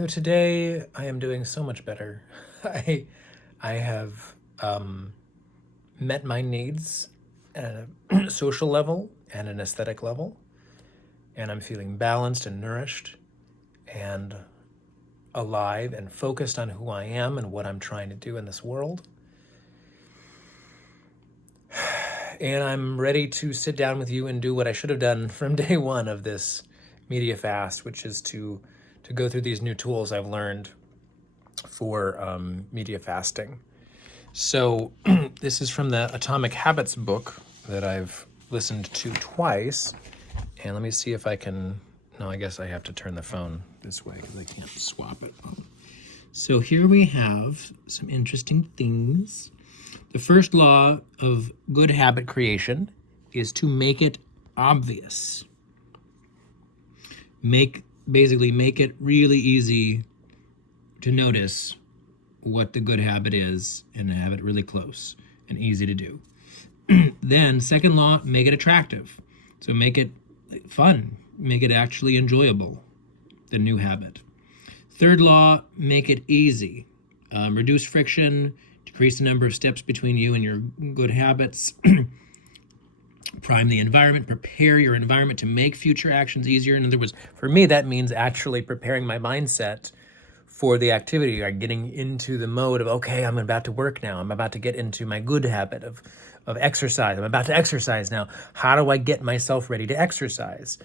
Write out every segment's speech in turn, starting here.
So today I am doing so much better. I I have met my needs at a social level and an aesthetic level, and I'm feeling balanced and nourished and alive and focused on who I am and what I'm trying to do in this world. And I'm ready to sit down with you and do what I should have done from day one of this media fast, which is to go through these new tools I've learned for media fasting. So, this is from the Atomic Habits book that I've listened to twice. And let me see if I can. No, I guess I have to turn the phone this way because I can't swap it. So, here we have some interesting things. The first law of good habit creation is to make it obvious. Basically make it really easy to notice what the good habit is and have it really close and easy to do. Then, second law, make it attractive. So make it fun, make it actually enjoyable, the new habit. Third law, make it easy. Reduce friction, decrease the number of steps between you and your good habits. Prime the environment, prepare your environment to make future actions easier. In other words, for me, that means actually preparing my mindset for the activity, or getting into the mode of, okay, I'm about to work now. I'm about to get into my good habit of exercise. I'm about to exercise now. How do I get myself ready to exercise?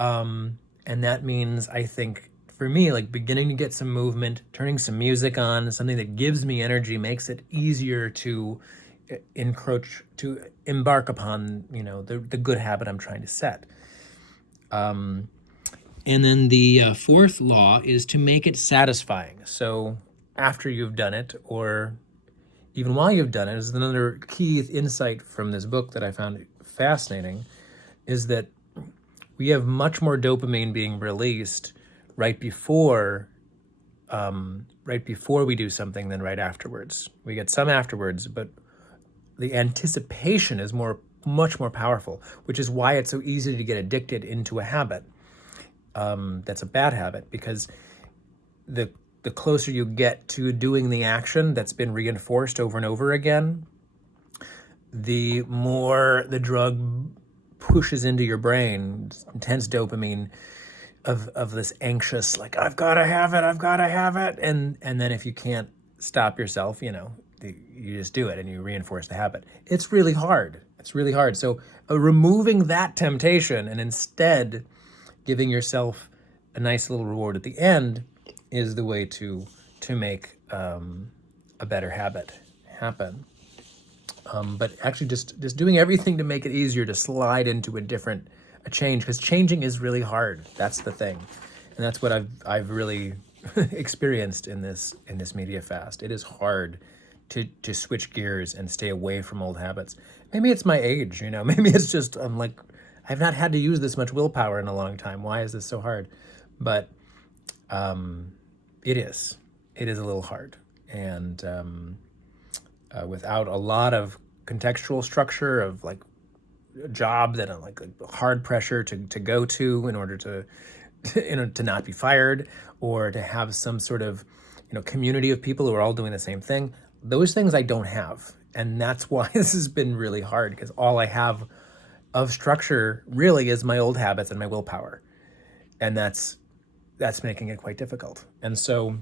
And that means, I think, for me, like beginning to get some movement, turning some music on, something that gives me energy, makes it easier to embark upon, the good habit I'm trying to set. And then the fourth law is to make it satisfying. So after you've done it, or even while you've done it, is another key insight from this book that I found fascinating, is that we have much more dopamine being released right before we do something than right afterwards. We get some afterwards, but the anticipation is much more powerful, which is why it's so easy to get addicted into a habit. That's a bad habit, because the closer you get to doing the action that's been reinforced over and over again, the more the drug pushes into your brain, intense dopamine of this anxious, like, I've got to have it. And then if you can't stop yourself, you just do it and you reinforce the habit. It's really hard. So removing that temptation and instead giving yourself a nice little reward at the end is the way to make a better habit happen. But actually just doing everything to make it easier to slide into a change, because changing is really hard. That's the thing. And that's what I've really experienced in this media fast. It is hard to switch gears and stay away from old habits. Maybe it's my age, maybe it's just, I'm like, I've not had to use this much willpower in a long time. Why is this so hard? But it is a little hard. And without a lot of contextual structure of like a job that I'm like hard pressure to go to in order to to not be fired, or to have some sort of community of people who are all doing the same thing. Those things I don't have, and that's why this has been really hard, because all I have of structure really is my old habits and my willpower, and that's making it quite difficult. And so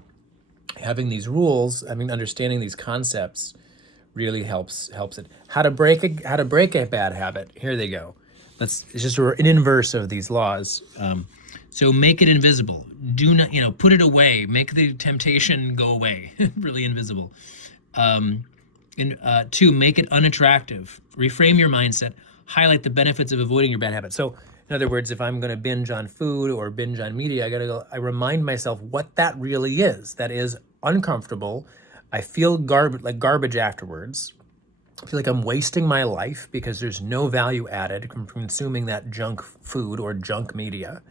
having these rules, understanding these concepts really helps it. How to break a bad habit. Here they go. It's just an inverse of these laws. So make it invisible. Do not, put it away. Make the temptation go away. Really invisible. Two, make it unattractive. Reframe your mindset. Highlight the benefits of avoiding your bad habits. So, in other words, if I'm going to binge on food or binge on media, I remind myself what that really is. That is uncomfortable. I feel like garbage afterwards. I feel like I'm wasting my life because there's no value added from consuming that junk food or junk media.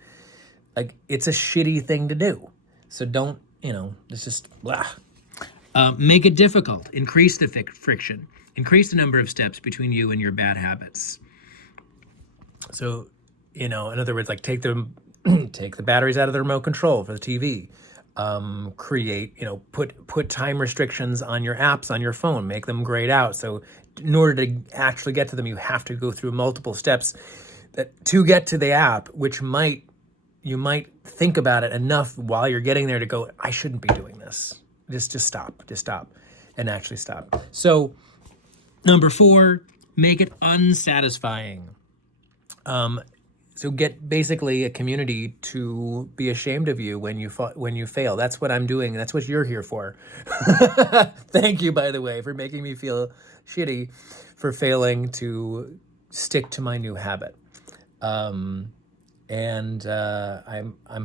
Like, it's a shitty thing to do. So don't, it's just, blah. Make it difficult. Increase the friction. Increase the number of steps between you and your bad habits. So, in other words, like take the batteries out of the remote control for the TV. create, put time restrictions on your apps on your phone, make them grayed out. So in order to actually get to them, you have to go through multiple steps to get to the app, which you might think about it enough while you're getting there to go, I shouldn't be doing this. Just stop, and actually stop. So number 4, make it unsatisfying. So get basically a community to be ashamed of you when you fail. That's what I'm doing. That's what you're here for. Thank you, by the way, for making me feel shitty for failing to stick to my new habit. I'm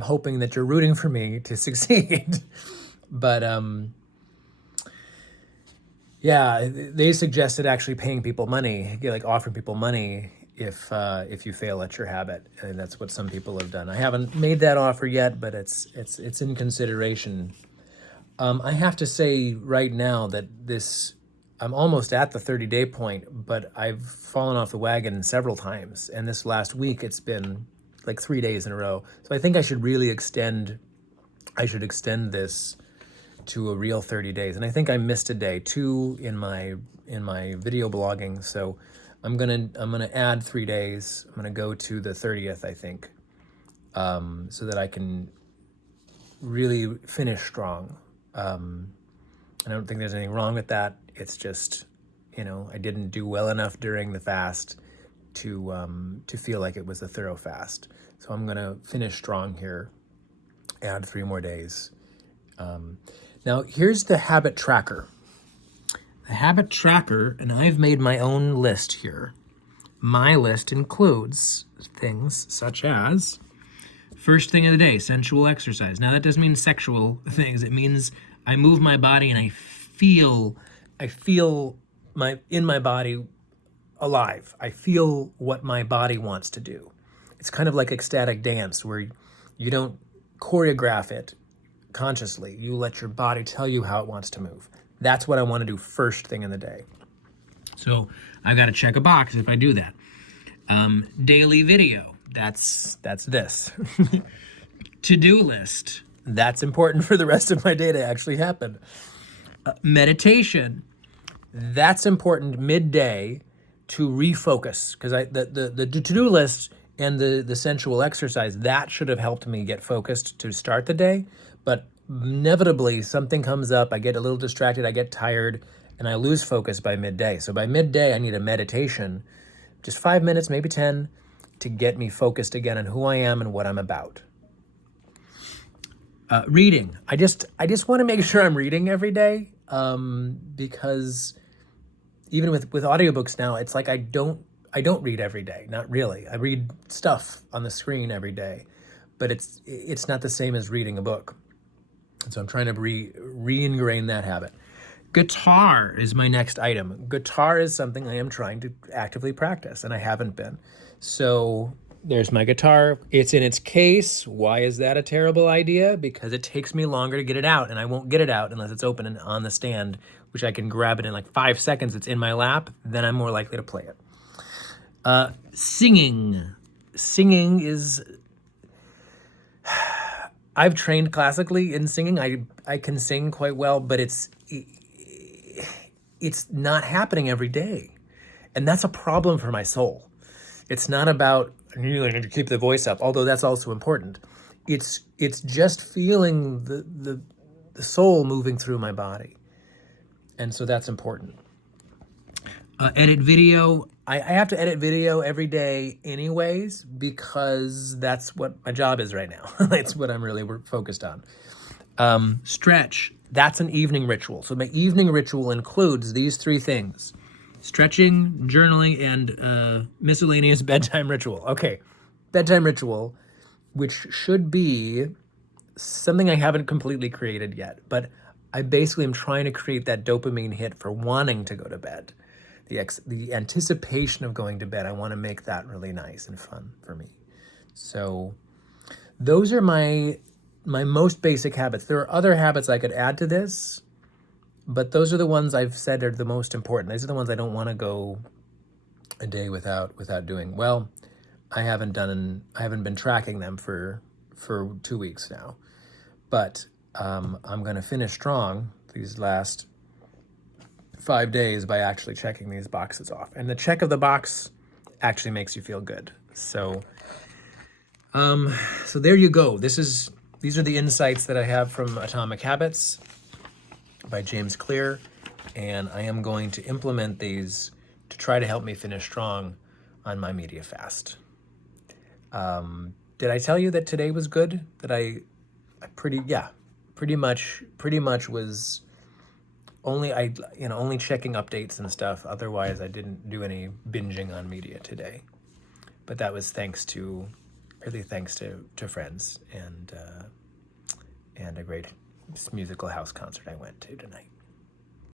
hoping that you're rooting for me to succeed. But yeah, they suggested actually paying people money, like offering people money if you fail at your habit, and that's what some people have done. I haven't made that offer yet, but it's in consideration. I have to say right now that I'm almost at the 30-day point, but I've fallen off the wagon several times, and this last week it's been like 3 days in a row. So I think I should really extend this to a real 30 days, and I think I missed a day, 2 in my video blogging. So I'm gonna add 3 days. I'm gonna go to the 30th, I think, so that I can really finish strong. I don't think there's anything wrong with that. It's just, I didn't do well enough during the fast to feel like it was a thorough fast. So I'm gonna finish strong here. Add 3 more days. Now here's the habit tracker. The habit tracker, and I've made my own list here. My list includes things such as first thing of the day, sensual exercise. Now that doesn't mean sexual things. It means I move my body and I feel my body alive. I feel what my body wants to do. It's kind of like ecstatic dance where you don't choreograph it consciously. You let your body tell you how it wants to move. That's what I want to do first thing in the day. So I've got to check a box if I do that. Daily video. That's this. To-do list. That's important for the rest of my day to actually happen. Meditation. That's important midday to refocus, because the to-do list and the sensual exercise, that should have helped me get focused to start the day. But inevitably something comes up, I get a little distracted, I get tired, and I lose focus by midday. So by midday, I need a meditation, just 5 minutes, maybe 10, to get me focused again on who I am and what I'm about. Reading. I just want to make sure I'm reading every day, because even with audiobooks now, it's like I don't read every day. Not really. I read stuff on the screen every day, but it's not the same as reading a book. And so I'm trying to re-ingrain that habit. Guitar is my next item. Guitar is something I am trying to actively practice, and I haven't been. So there's my guitar. It's in its case. Why is that a terrible idea? Because it takes me longer to get it out, and I won't get it out unless it's open and on the stand, which I can grab it in like 5 seconds. It's in my lap. Then I'm more likely to play it. Singing. Singing is... I've trained classically in singing. I can sing quite well, but it's not happening every day. And that's a problem for my soul. It's not about, you need to keep the voice up, although that's also important. It's just feeling the soul moving through my body. And so that's important. Edit video. I have to edit video every day anyways, because that's what my job is right now. That's what I'm really focused on. Stretch. That's an evening ritual. So my evening ritual includes these 3 things: stretching, journaling, and miscellaneous bedtime ritual. Okay, bedtime ritual, which should be something I haven't completely created yet, but I basically am trying to create that dopamine hit for wanting to go to bed. The anticipation of going to bed, I want to make that really nice and fun for me. So those are my most basic habits. There are other habits I could add to this, but those are the ones I've said are the most important. These are the ones I don't want to go a day without doing. Well, I haven't been tracking them for 2 weeks now, but I'm going to finish strong these last 5 days by actually checking these boxes off. And the check of the box actually makes you feel good. So there you go. These are the insights that I have from Atomic Habits by James Clear, and I am going to implement these to try to help me finish strong on my media fast. Did I tell you that today was good? That pretty much was only checking updates and stuff. Otherwise, I didn't do any binging on media today. But that was thanks to friends and a great musical house concert I went to tonight.